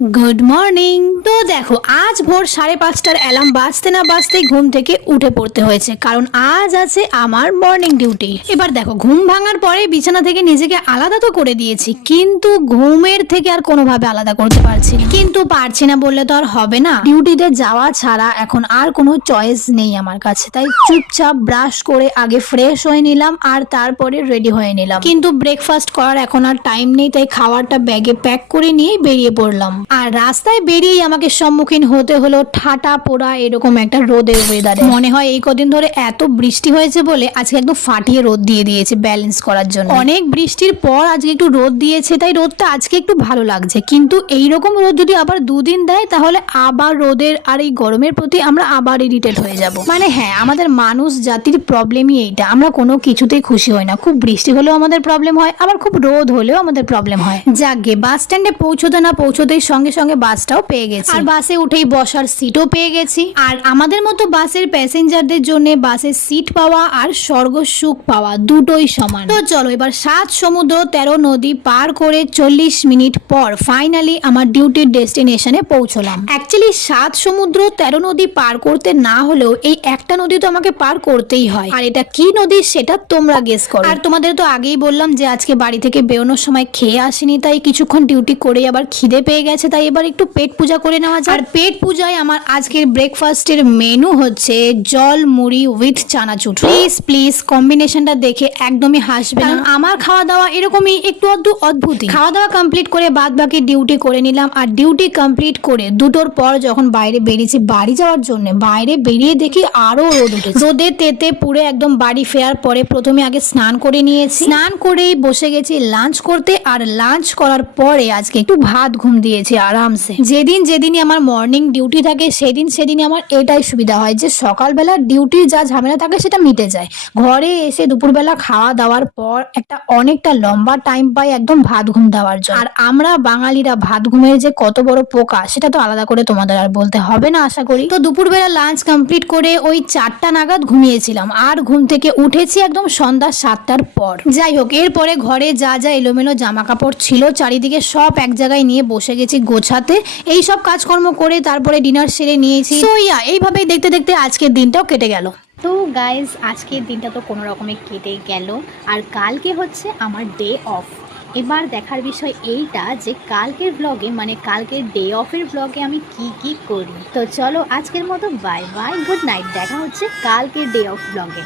Good morning. তো দেখো, আজ ভোর 5:30টার অ্যালার্ম বাজতে না বাজতেই ঘুম থেকে উঠে পড়তে হয়েছে, কারণ আজ আছে আমার মর্নিং ডিউটি। এবার দেখো, ঘুম ভাঙার পরে বিছানা থেকে নিজেকে আলাদা তো করে দিয়েছি, কিন্তু ঘুমের থেকে আর কোনোভাবে আলাদা করতে পারছি না। কিন্তু পারছি না বললে তো আর হবে না, ডিউটিতে যাওয়া ছাড়া এখন আর কোনো চয়েস নেই আমার কাছে। তাই চুপচাপ ব্রাশ করে আগে ফ্রেশ হয়ে নিলাম, আর তারপরে রেডি হয়ে নিলাম। কিন্তু ব্রেকফাস্ট করার এখন আর টাইম নেই, তাই খাবারটা ব্যাগে প্যাক করে নিয়ে বেরিয়ে পড়লাম। আর রাস্তায় বেরিয়েই আমাকে সম্মুখীন হতে হলো ঠাটা পোড়া এরকম একটা রোদের ওয়েদারে। মনে হয় এই কদিন ধরে এত বৃষ্টি হয়েছে বলে আজকে একদম ফাটিয়ে রোদ দিয়ে দিয়েছে ব্যালেন্স করার জন্য। অনেক বৃষ্টির পর আজকে একটু রোদ দিয়েছে, তাই রোদটা আজকে একটু ভালো লাগছে। কিন্তু এইরকম রোদ যদি আবার দুদিন দেয়, তাহলে আবার রোদের আর এই গরমের প্রতি আমরা আবার ইরিটেট হয়ে যাব। মানে হ্যাঁ, আমাদের মানুষ জাতির প্রবলেমই এইটা, আমরা কোনো কিছুতেই খুশি হই না। খুব বৃষ্টি হলেও আমাদের প্রবলেম হয়, আবার খুব রোদ হলেও আমাদের প্রবলেম হয়। যাকগে, বাস স্ট্যান্ডে পৌঁছতে না পৌঁছতেই সঙ্গে সঙ্গে বাসটাও পেয়ে গেছি, আর বাসে উঠেই বসার সিটও পেয়ে গেছি। আর আমাদের মতো বাসের প্যাসেঞ্জারদের জন্য বাসের সিট পাওয়া আর স্বর্গ সুখ পাওয়া দুটোই সমান। তো চলো, এবার 7 সমুদ্র 13 নদী পার করে 40 মিনিট পর ফাইনালি আমার ডিউটির ডেস্টিনেশনে পৌঁছলাম। অ্যাকচুয়ালি 7 সমুদ্র 13 নদী পার করতে না হলেও এই একটা নদী তো আমাকে পার করতেই হয়। আর এটা কি নদী সেটা তোমরা গেস করো। আর তোমাদের তো আগেই বললাম যে আজকে বাড়ি থেকে বেরোনোর সময় খেয়ে আসিনি, তাই কিছুক্ষণ ডিউটি করে আবার খিদে পেয়ে গেছে, তাই এবার একটু পেট পূজা করে নেওয়া যায়। আর পেট পূজায় আমার আজকের ব্রেকফাস্টের মেনু হচ্ছে জল মুড়ি উইথ চানাচুর। প্লিজ প্লিজ কম্বিনেশনটা দেখে একদমই হাসবে না, আমার খাওয়া দাওয়া এরকমই একটু অদ্ভুতই। খাওয়া দাওয়া কমপ্লিট করে বাদ বাকি ডিউটি করে নিলাম। আর ডিউটি কমপ্লিট করে 2টোর পর যখন বাইরে বেরিয়েছি বাড়ি যাওয়ার জন্য, বাইরে বেরিয়ে দেখি আরো রোদ উঠেছে। রোদে তেতে পুরো একদম বাড়ি ফেরার পরে প্রথমে আগে স্নান করে নিয়েছি, স্নান করেই বসে গেছি লাঞ্চ করতে। আর লাঞ্চ করার পরে আজকে একটু ভাত ঘুম দিয়েছি আরামসে। যেদিনই আমার মর্নিং ডিউটি থাকে সেদিনই আমার এটাই সুবিধা হয় যে সকালবেলা ডিউটির যা ঝামেলা থাকে সেটা মিটে যায়। ঘরে এসে দুপুরবেলা খাওয়া দাওয়ার পর অনেকটা লম্বা টাইম পাই একদম ভাত ঘুম দেওয়ার জন্য। আর আমরা বাঙালিরা ভাত ঘুমের যে কত বড় পোকা সেটা তো আলাদা করে তোমাদের আর বলতে হবে না আশা করি। তো দুপুরবেলা লাঞ্চ কমপ্লিট করে ওই 4টা নাগাদ ঘুমিয়েছিলাম, আর ঘুম থেকে উঠেছি একদম সন্ধ্যা 7টার পর। যাই হোক, এরপরে ঘরে যা যা এলোমেলো জামা কাপড় ছিল চারিদিকে সব এক জায়গায় নিয়ে বসে গেছি গোছাতে। এই সব কাজকর্ম করে তারপরে ডিনার সেরে নিয়েছি। তো এইভাবে দেখতে দেখতে আজকের দিনটাও কেটে গেল। তো গাইজ, আজকের দিনটা তো কোনো রকমে কেটে গেল, আর কালকে হচ্ছে আমার ডে অফ। এবার দেখার বিষয় এইটা যে কালকের ব্লগে, মানে কালকের ডে অফের ব্লগে আমি কি করি। তো চলো, আজকের মতো বাই বাই, গুড নাইট, দেখা হচ্ছে কালকের ডে অফ ব্লগে।